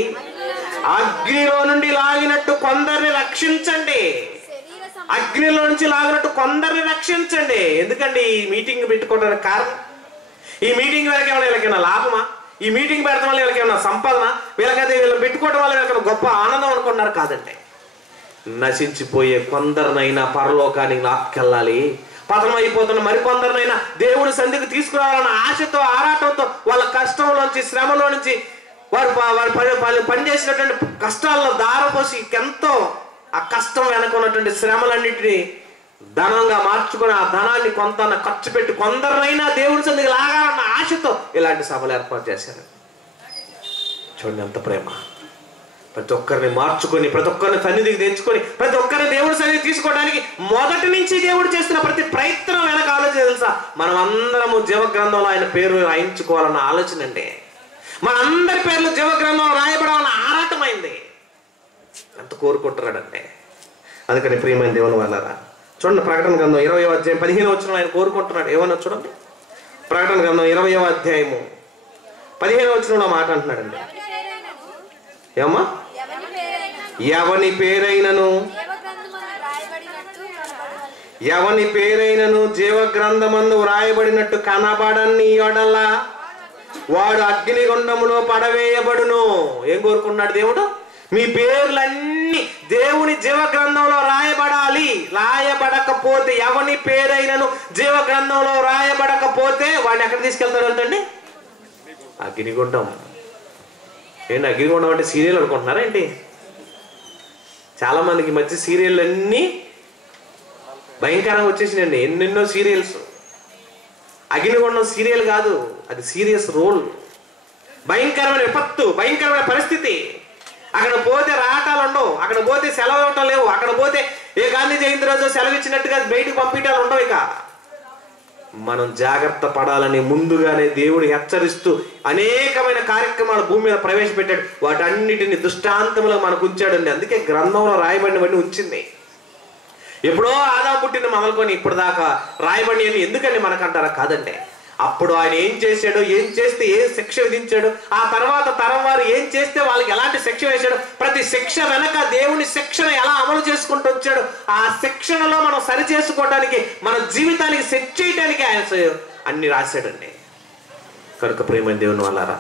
అగ్నిలో నుండి లాగినట్టు కొందరిని రక్షించండి. అగ్నిలో నుంచి లాగినట్టు కొందరిని రక్షించండి. ఎందుకండి ఈ మీటింగ్ పెట్టుకోవడానికి కారణం? ఈ మీటింగ్ వరకు ఏమైనా వీళ్ళకైనా లాభమా? ఈ మీటింగ్ పెడతాం వల్ల వీళ్ళకి ఏమైనా సంపాదన? వీళ్ళకైతే వీళ్ళు పెట్టుకోవడం వల్ల వీళ్ళకైనా గొప్ప ఆనందం అనుకున్నారు? కాదండి. నశించిపోయే కొందరినైనా పరలోకానికి లాక్కెళ్ళాలి, పతనమైపోతున్న మరికొందరినైనా దేవుడి సంధికి తీసుకురావాలన్న ఆశతో, ఆరాటంతో వాళ్ళ కష్టంలోంచి, శ్రమలో నుంచి, వారు పనిచేసినటువంటి కష్టాల్లో దారపోసి ఎంతో ఆ కష్టం వెనకున్నటువంటి శ్రమలన్నింటినీ ధనంగా మార్చుకొని ఆ ధనాన్ని కొంత ఖర్చు పెట్టి కొందరినైనా దేవుడి సంధికి లాగాలన్న ఆశతో ఇలాంటి సభలు ఏర్పాటు చేశారు. చూడండి ఎంత ప్రేమ! ప్రతి ఒక్కరిని మార్చుకొని, ప్రతి ఒక్కరిని సన్నిధికి తెచ్చుకొని, ప్రతి ఒక్కరిని దేవుడి సన్నిధికి తీసుకోవడానికి మొదటి నుంచి దేవుడు చేస్తున్న ప్రతి ప్రయత్నం వెనక ఆలోచన తెలుసా? మనం అందరము జీవగ్రంథంలో ఆయన పేరు రాయించుకోవాలన్న ఆలోచన అండి. మనందరి పేర్లు జీవగ్రంథంలో రాయబడాలన్న ఆరాటమైంది. ఎంత కోరుకుంటున్నాడంటే. అందుకని ప్రియమైన దేవుని వాళ్ళారా, చూడండి ప్రకటన గ్రంథం 20వ అధ్యాయం 15వ వచనం ఆయన కోరుకుంటున్నాడు. ఏమన్నా చూడండి. ప్రకటన గ్రంథం 20వ అధ్యాయము 15వ వచనంలో మాట అంటున్నాడండి. ఏమమ్మా? ఎవని పేరైనను జీవగ్రంథమందు వ్రాయబడినట్టు కనబడని యెడల వాడు అగ్నిగుండములో పడవేయబడును. ఏం కోరుకున్నాడు దేవుడు? మీ పేర్లన్నీ దేవుని జీవగ్రంథంలో రాయబడాలి. రాయబడకపోతే, ఎవని పేరైనను జీవగ్రంథంలో రాయబడకపోతే వాడిని ఎక్కడ తీసుకెళ్తాడు అంటండి? అగ్నిగుండం. ఏంటి అగ్నిగుండం అంటే సీరియల్ అనుకుంటున్నారా ఏంటి? చాలా మందికి మధ్య సీరియల్ అన్నీ భయంకరంగా వచ్చేసినాయండి. ఎన్నెన్నో సీరియల్స్. అగ్నిగుండం సీరియల్ కాదు, అది సీరియస్ రోల్. భయంకరమైన విపత్తు, భయంకరమైన పరిస్థితి. అక్కడ పోతే రాటాలు ఉండవు, అక్కడ పోతే సెలవు ఇవ్వటం లేవు, అక్కడ పోతే ఏ గాంధీ జయంతి రోజు సెలవు ఇచ్చినట్టుగా బయటకు పంపించాలు ఉండవు. ఇక మనం జాగ్రత్త పడాలని ముందుగానే దేవుడు హెచ్చరిస్తూ అనేకమైన కార్యక్రమాలు భూమి మీద ప్రవేశపెట్టాడు. వాటన్నిటిని దృష్టాంతములో మనకు ఉంచాడండి. అందుకే గ్రంథంలో రాయబడినవన్నీ ఉంచింది. ఎప్పుడో ఆదాము పుట్టిన మొదలుకొని ఇప్పుడు దాకా రాయబడి అని ఎందుకండి మనకంటారా? కాదండి. అప్పుడు ఆయన ఏం చేశాడు, ఏం చేస్తే ఏ శిక్ష విధించాడు, ఆ తర్వాత తరం వారు ఏం చేస్తే వాళ్ళకి ఎలాంటి శిక్ష వేశాడు, ప్రతి శిక్ష వెనక దేవుని శిక్షను ఎలా అమలు చేసుకుంటూ వచ్చాడు, ఆ శిక్షణలో మనం సరి చేసుకోవడానికి, మన జీవితానికి సెట్ చేయడానికి ఆయన అన్ని రాశాడండి. కనుక ప్రేమ దేవుని వాళ్ళారా,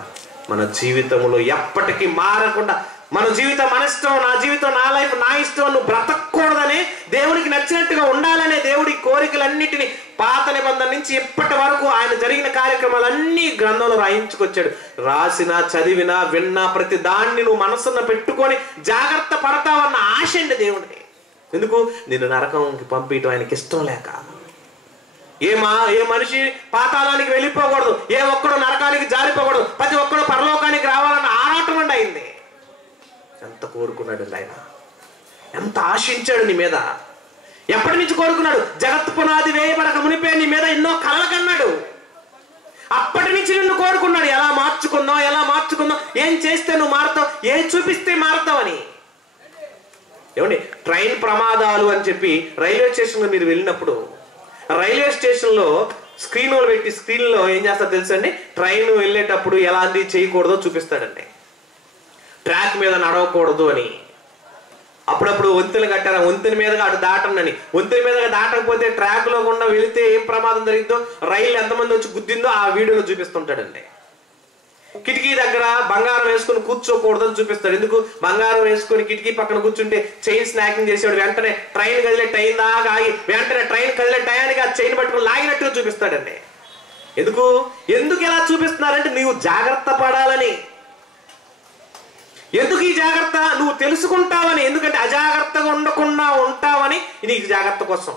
మన జీవితంలో ఎప్పటికీ మారకుండా, మన జీవితం మన ఇష్టం, నా జీవితం నా లైఫ్ నా ఇష్టం, నువ్వు బ్రతకూడదని, దేవునికి నచ్చినట్టుగా ఉండాలనే దేవుడి కోరికలన్నిటినీ పాత నిబంధన నుంచి ఇప్పటి వరకు ఆయన జరిగిన కార్యక్రమాలన్నీ గ్రంథంలో రాయించుకొచ్చాడు. రాసిన, చదివినా, విన్నా ప్రతి దాన్ని నువ్వు మనసున్న పెట్టుకొని జాగ్రత్త పడతావన్న ఆశ అండి దేవుడికి. ఎందుకు? నిన్ను నరకంకి పంపించడం ఆయనకి ఇష్టం లేక. ఏ మనిషి పాతాళానికి వెళ్ళిపోకూడదు, ఏ ఒక్కడు నరకానికి జారిపోకూడదు, ప్రతి ఒక్కడు పరలోకానికి రావాలన్న ఆరాటం అండి అయింది. ఎంత కోరుకున్నాడు ఆయన, ఎంత ఆశించాడు నీ మీద. ఎప్పటి నుంచి కోరుకున్నాడు? జగత్ పునాది వేయబడక మునిపే నీ మీద ఎన్నో కలలు కన్నాడు. అప్పటి నుంచి నిన్ను కోరుకున్నాడు. ఎలా మార్చుకుందాం, ఏం చేస్తే నువ్వు మారుతావు, ఏం చూపిస్తే మారుతావని. ఏమండి, ట్రైన్ ప్రమాదాలు అని చెప్పి రైల్వే స్టేషన్లో మీరు వెళ్ళినప్పుడు, రైల్వే స్టేషన్లో స్క్రీన్లు పెట్టి స్క్రీన్లో ఏం చేస్తారో తెలుసండి? ట్రైన్ వెళ్ళేటప్పుడు ఎలాంటి చేయకూడదో చూపిస్తాడండి. ట్రాక్ మీద నడవకూడదు అని. అప్పుడప్పుడు వంతెన కట్టారా, వంతెన మీదగా అటు దాటనని. వంతెన మీదగా దాటకపోతే ట్రాక్ లో గుండా వెళితే ఏం ప్రమాదం జరిగిందో, రైలు ఎంతమంది వచ్చి గుద్దిందో ఆ వీడియోలో చూపిస్తుంటాడండి. కిటికీ దగ్గర బంగారం వేసుకుని కూర్చోకూడదని చూపిస్తాడు. ఎందుకు? బంగారం వేసుకుని కిటికీ పక్కన కూర్చుంటే చైన్ స్నాకింగ్ చేసేవాడు వెంటనే ట్రైన్ కదిలే టైం దాకా ఆగి వెంటనే ట్రైన్ కదిలే టయానికి ఆ చైన్ పట్టుకుని లాగినట్టుగా చూపిస్తాడండి. ఎందుకు ఎలా చూపిస్తున్నారంటే నీవు జాగ్రత్త పడాలని. ఎందుకు ఈ జాగ్రత్త? నువ్వు తెలుసుకుంటావని. ఎందుకంటే అజాగ్రత్తగా ఉండకుండా ఉంటావని నీకు జాగ్రత్త కోసం.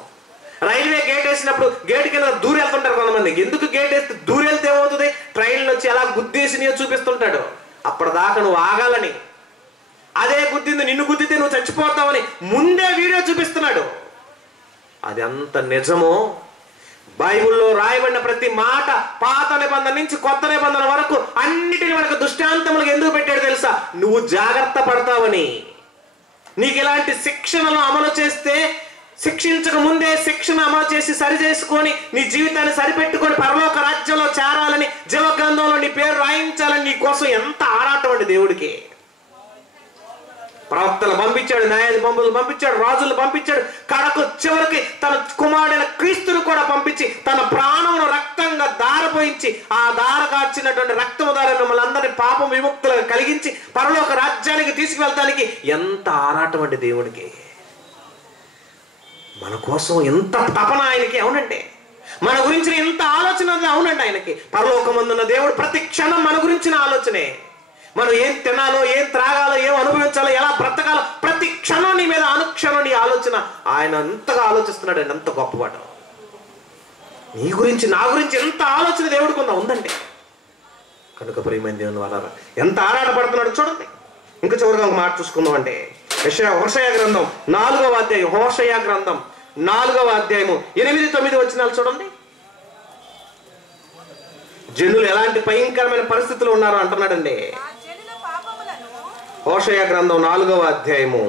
రైల్వే గేట్ వేసినప్పుడు గేట్ కింద దూరి వెళ్తుంటారు కొంతమంది. ఎందుకు గేట్ వేస్తే దూరి వెళ్తే ఏమవుతుంది? ట్రైన్లో వచ్చి ఎలా గుద్దేసి నీవు చూపిస్తుంటాడు. అప్పటిదాకా నువ్వు ఆగాలని. అదే గుద్దింది, నిన్ను గుద్దితే నువ్వు చచ్చిపోతావని ముందే వీడియో చూపిస్తున్నాడు. అది అంత నిజమో బైబిల్లో రాయబడిన ప్రతి మాట పాత నిబంధన నుంచి కొత్త నిబంధన వరకు అన్నిటిని మనకు దృష్టాంతములకు ఎందుకు పెట్టాడు తెలుసా? నువ్వు జాగ్రత్త పడతావని. నీకు ఇలాంటి శిక్షణను అమలు చేస్తే, శిక్షించక ముందే శిక్షణ అమలు చేసి సరి చేసుకొని నీ జీవితాన్ని సరిపెట్టుకొని పరలోక రాజ్యంలో చేరాలని, జీవ గ్రంథంలో నీ పేరు రాయించాలని నీ కోసం ఎంత ఆరాటం అండి దేవుడికి. ప్రవక్తలు పంపించాడు, న్యాయాధిపతులు పంపించాడు, రాజులు పంపించాడు, కడకు చివరికి తన కుమారుడైన క్రీస్తును కూడా పంపించి తన ప్రాణమును రక్తంగా దారపోయించి ఆ దార కార్చినటువంటి రక్తము ద్వారా మిమ్మల్ని అందరినీ పాపం విముక్తులుగా కలిగించి పరలోక రాజ్యానికి తీసుకువెళ్తానికి ఎంత ఆరాటం అండి దేవుడికి. మన కోసం ఎంత తపన ఆయనకి. అవునండి, మన గురించిన ఎంత ఆలోచన అవునండి ఆయనకి. పరలోకమందున్న దేవుడు ప్రతి క్షణం మన గురించిన ఆలోచనే. మనం ఏం తినాలో, ఏం త్రాగాలో, ఏం అనుభవించాలో, ఎలా బ్రతకాలో ప్రతి క్షణం నీ మీద అనుక్షణం నీ ఆలోచన. ఆయన అంతగా ఆలోచిస్తున్నాడు అండి. అంత గొప్పవాడు. నీ గురించి నా గురించి ఎంత ఆలోచన దేవుడికి ఉందండి. కనుక ప్రియమైన దేవుని వాళ్ళారా ఎంత ఆరాటపడుతున్నాడు చూడండి. ఇంకా చివరిగా ఒక మాట చూసుకుందాం. అంటే హోషేయ గ్రంథం 4వ అధ్యాయం, హోషేయ గ్రంథం 4వ అధ్యాయము 8-9 వచనాలు చూడండి. జనులు ఎలాంటి భయంకరమైన పరిస్థితులు ఉన్నారో అంటున్నాడండి. హోషేయ గ్రంథం 4వ అధ్యాయము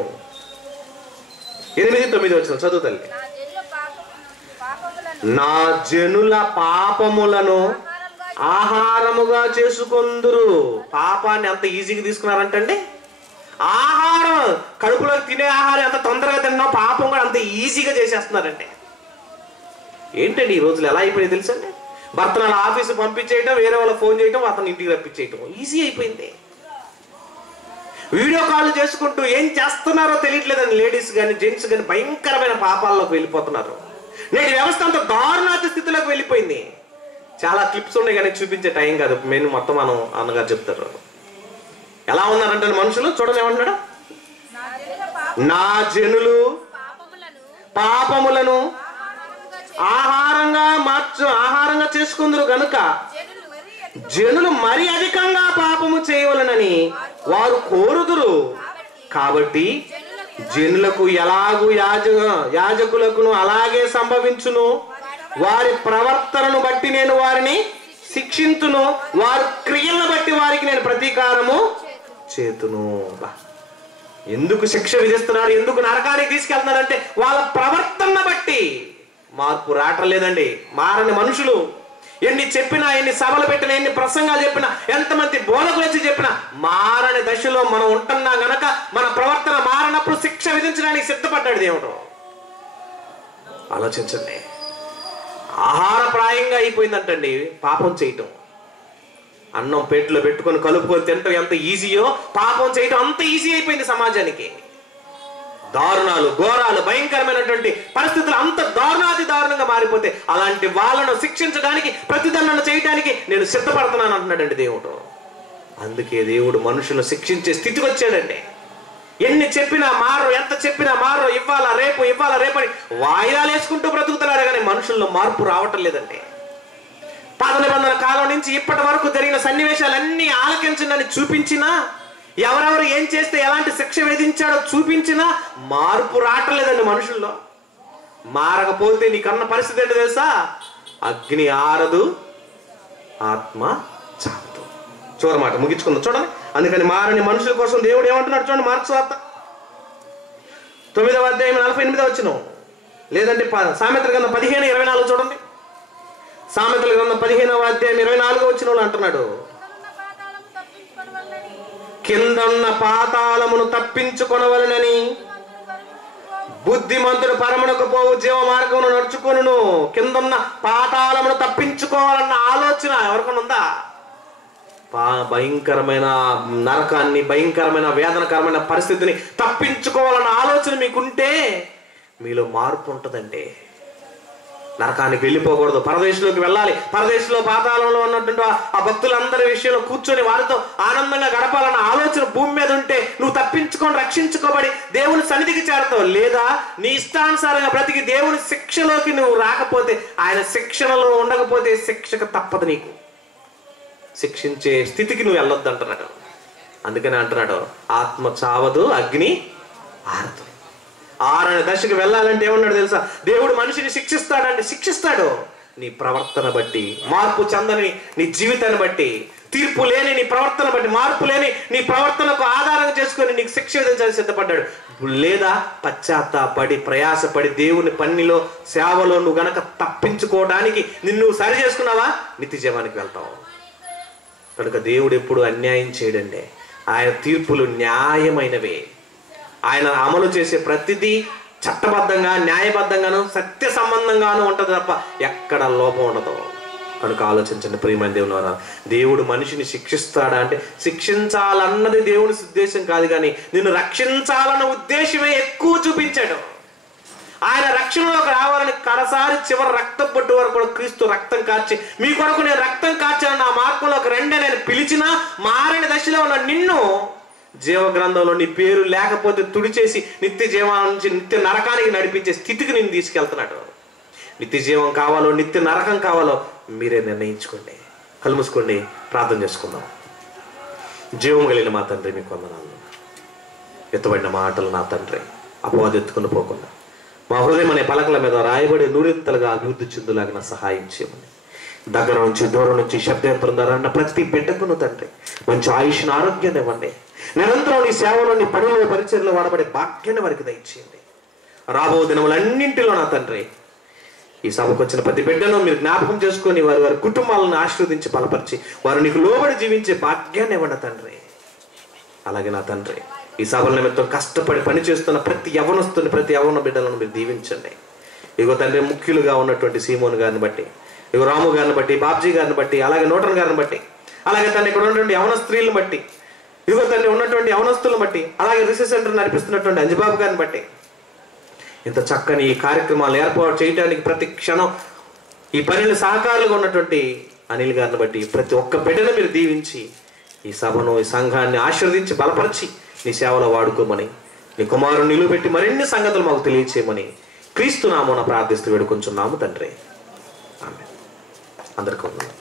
8-9 వచనం చదువు తల్లి. నా జనుల పాపములను ఆహారముగా చేసుకొందురు. పాపాన్ని అంత ఈజీగా తీసుకున్నారంటండి. ఆహారం, కడుపులో తినే ఆహారం ఎంత తొందరగా తిన్నా పాపం కూడా అంత ఈజీగా చేసేస్తున్నారండి. ఏంటండి ఈ రోజులు ఎలా అయిపోయింది తెలుసండి? భర్తను అలా ఆఫీసు పంపించేయటం, వేరే వాళ్ళకి ఫోన్ చేయటం, అతను ఇంటికి రప్పించేయటం ఈజీ అయిపోయింది. వీడియో కాల్ చేసుకుంటూ ఏం చేస్తున్నారో తెలియట్లేదండి. లేడీస్ కానీ జెంట్స్ కానీ భయంకరమైన పాపాల్లోకి వెళ్ళిపోతున్నారు. నేటి వ్యవస్థ అంత దారుణాత స్థితిలోకి వెళ్ళిపోయింది. చాలా క్లిప్స్ ఉన్నాయి కానీ చూపించే టైం కాదు. మెయిన్ మొత్తం మనం అన్నగారు చెప్తారు. ఎలా ఉన్నారంటే మనుషులు చూడండి, ఏమంటున్నాడు? నా జనులు పాపములను ఆహారంగా చేసుకుందరు గనుక జనులు మరి అధికంగా పాపము చేయవలనని వారు కోరుదురు. కాబట్టి జనులకు ఎలాగూ యాజకులకును అలాగే సంభవించును. వారి ప్రవర్తనను బట్టి నేను వారిని శిక్షించును, వారి క్రియలను బట్టి వారికి నేను ప్రతీకారము చేతును. ఎందుకు శిక్ష విధిస్తున్నారు, ఎందుకు నరకానికి తీసుకెళ్తున్నారంటే వాళ్ళ ప్రవర్తన బట్టి. మార్పు రావట్లేదండి. మారని మనుషులు ఎన్ని చెప్పినా, ఎన్ని సభలు పెట్టినా, ఎన్ని ప్రసంగాలు చెప్పినా, ఎంతమంది బోధకులు వచ్చి చెప్పినా మారని దశలో మనం ఉంటున్నాం గనక మన ప్రవర్తన మారినప్పుడు శిక్ష విధించడానికి సిద్ధపడ్డాడు దేవుడు. ఆలోచించండి. ఆహారప్రాయంగా అయిపోయిందంటండి పాపం చేయటం. అన్నం పెట్టులో పెట్టుకొని కలుపుకొని తినటం ఎంత ఈజీయో పాపం చేయటం అంత ఈజీ అయిపోయింది సమాజానికి. దారుణాలు, ఘోరాలు, భయంకరమైనటువంటి పరిస్థితులు అంత దారుణాతి దారుణంగా మారిపోతే అలాంటి వాళ్ళను శిక్షించడానికి, ప్రతిదండన చేయడానికి నేను సిద్ధపడుతున్నాను అంటున్నాడండి దేవుడు. అందుకే దేవుడు మనుషులను శిక్షించే స్థితికి వచ్చాడండి. ఎన్ని చెప్పినా మారో, ఎంత చెప్పినా మారో, ఇవ్వాలా రేపు అని వాయిదాలు వేసుకుంటూ బ్రతుకుతున్నారు. కానీ మనుషుల్లో మార్పు రావటం లేదండి. పాత నిబంధన కాలం నుంచి ఇప్పటి వరకు జరిగిన సన్నివేశాలన్నీ ఆలకించండి చూపించినా, ఎవరెవరు ఏం చేస్తే ఎలాంటి శిక్ష విధించాడో చూపించినా మార్పు రావట్లేదండి మనుషుల్లో. మారకపోతే నీకన్న పరిస్థితి ఏంటి తెలుసా? అగ్ని ఆరదు, ఆత్మ చావదు. చివరి మాట ముగించుకుందాం చూడండి. అందుకని మారని మనుషుల కోసం దేవుడు ఏమంటున్నాడు చూడండి. మార్క్స్ వార్త 9వ అధ్యాయం 48వ వచనం, లేదంటే సామెతల గ్రంథం 15:24 చూడండి. సామెతల గ్రంథం 15వ అధ్యాయం 24వ వచనంలో అంటున్నాడు, కిందన్న పాతాళమును తప్పించుకొనవలనని బుద్ధిమంతుడు పరమునకు పోవు జీవ మార్గమును నడుచుకొనును. కిందన్న పాతాళమును తప్పించుకోవాలన్న ఆలోచన ఎవరికైనా ఉందా? భయంకరమైన నరకాన్ని, భయంకరమైన వేదనకరమైన పరిస్థితిని తప్పించుకోవాలన్న ఆలోచన మీకుంటే మీలో మార్పు ఉంటుందండి. నరకానికి వెళ్ళిపోకూడదు, పరదేశంలోకి వెళ్ళాలి. పరదేశంలో పాతాళంలో ఉన్నటువంటి ఆ భక్తులందరి విషయంలో కూర్చొని వారితో ఆనందంగా గడపాలన్న ఆలోచన భూమి మీద ఉంటే నువ్వు తప్పించుకొని రక్షించుకోబడి దేవుని సన్నిధికి చేరతావు. లేదా నీ ఇష్టానుసారంగా బ్రతికి దేవుని శిక్షలోకి నువ్వు రాకపోతే, ఆయన శిక్షణలో ఉండకపోతే శిక్షకు తప్పదు, నీకు శిక్షించే స్థితికి నువ్వు వెళ్ళొద్దు అంటున్నాడు. అందుకని అంటున్నాడు, ఆత్మ చావదు, అగ్ని ఆరదు. ఆరని దశకు వెళ్ళాలంటే ఏమన్నాడు తెలుసా? దేవుడు మనిషిని శిక్షిస్తాడంటే శిక్షిస్తాడు నీ ప్రవర్తన బట్టి, మార్పు చెందని నీ జీవితాన్ని బట్టి, తీర్పు లేని నీ ప్రవర్తన బట్టి, మార్పు లేని నీ ప్రవర్తనకు ఆధారం చేసుకొని నీకు శిక్ష విధించాలని సిద్ధపడ్డాడు. లేదా పశ్చాత్తాపడి ప్రయాసపడి దేవుని పనిలో సేవలో నువ్వు గనక తప్పించుకోవడానికి నిన్ను సరి చేసుకున్నావా, నిత్య జీవానికి వెళ్తావు. కనుక దేవుడు ఎప్పుడు అన్యాయం చేయడండి. ఆయన తీర్పులు న్యాయమైనవే. ఆయన అమలు చేసే ప్రతిదీ చట్టబద్ధంగా, న్యాయబద్ధంగాను, సత్య సంబంధంగాను ఉంటుంది తప్ప ఎక్కడ లోపం ఉండదు. కనుక ఆలోచించండి ప్రియమైన దేవుని. దేవుడు మనిషిని శిక్షిస్తాడా అంటే శిక్షించాలన్నది దేవుని ఉద్దేశం కాదు, కానీ నిన్ను రక్షించాలన్న ఉద్దేశమే ఎక్కువ చూపించాడు. ఆయన రక్షణలోకి రావాలని కడసారి చివరి రక్తం పట్టు వరకు కూడా క్రీస్తు రక్తం కార్చి, మీ కొరకు నేను రక్తం కార్చాను, నా మార్గంలోకి రండి నేను పిలిచినా మారని దశలో ఉన్న నిన్ను జీవ గ్రంథంలో నీ పేరు లేకపోతే తుడిచేసి నిత్య జీవం నుంచి నిత్య నరకానికి నడిపించే స్థితికి నేను తీసుకెళ్తున్నాడు. నిత్య జీవం కావాలో నిత్య నరకం కావాలో మీరే నిర్ణయించుకోండి. కళ్ళు మూసుకోండి, ప్రార్థన చేసుకుందాం. జీవం కలిగిన మా తండ్రి, మీకు వందనాలు. ఎత్తబడిన మాటలు నా తండ్రి అపవాదు ఎత్తుకుని పోకుండా మా హృదయం అనే పలకల మీద రాయబడి నూరింతలుగా అభివృద్ధి చెందులాగిన సహాయం చేయమని, దగ్గర నుంచి దూరం నుంచి శబ్దయంత్రం ద్వారా అన్న ప్రతి బిడ్డకును తండ్రి మంచి ఆయుష్ను, ఆరోగ్యాన్ని ఇవ్వండి. నిరంతరం నీ సేవలో, నీ పనిలో, పరిచర్లో వాడబడే భాగ్యాన్ని వారికి దయచేయండి. రాబో దినములన్నింటిలో నా తండ్రి ఈ సభకు వచ్చిన ప్రతి బిడ్డను మీరు జ్ఞాపకం చేసుకొని వారి వారి కుటుంబాలను ఆశీర్వదించి బలపరిచి వారు నీకు లోబడి జీవించే భాగ్యాన్ని ఇవ్వండి తండ్రి. అలాగే నా తండ్రి ఈ సభల నిమిత్తం కష్టపడి పనిచేస్తున్న ప్రతి యవనస్తుని, ప్రతి యవన బిడ్డలను మీరు దీవించండి. ఇగో తండ్రి ముఖ్యులుగా ఉన్నటువంటి సీమోన్ గారిని బట్టి, ఇగో రాము గారిని బట్టి, బాబ్జీ గారిని బట్టి, అలాగే నూటన్ గారిని బట్టి, అలాగే తండ్రి ఇక్కడ ఉన్నటువంటి యవన స్త్రీలను బట్టి, ఇగో తండ్రి ఉన్నటువంటి యవనస్తులను బట్టి, అలాగే రిసెర్చ్ సెంటర్ నడిపిస్తున్నటువంటి అంజబాబు గారిని బట్టి, ఇంత చక్కని ఈ కార్యక్రమాలు ఏర్పాటు చేయడానికి ప్రతి క్షణం ఈ పనిలో సహకారులుగా ఉన్నటువంటి అనిల్ గారిని బట్టి ప్రతి ఒక్క బిడ్డను మీరు దీవించి ఈ సభను, ఈ సంఘాన్ని ఆశీర్వదించి బలపరిచి నీ సేవలో వాడుకోమని, నీ కుమారుని నిలువబెట్టి మరిన్ని సంగతులు మాకు తెలియచేయమని క్రీస్తు నామమున ప్రార్థిస్తూ వేడుకొంచున్నాము తండ్రి. ఆమేన్. అందరికీ వందనాలు.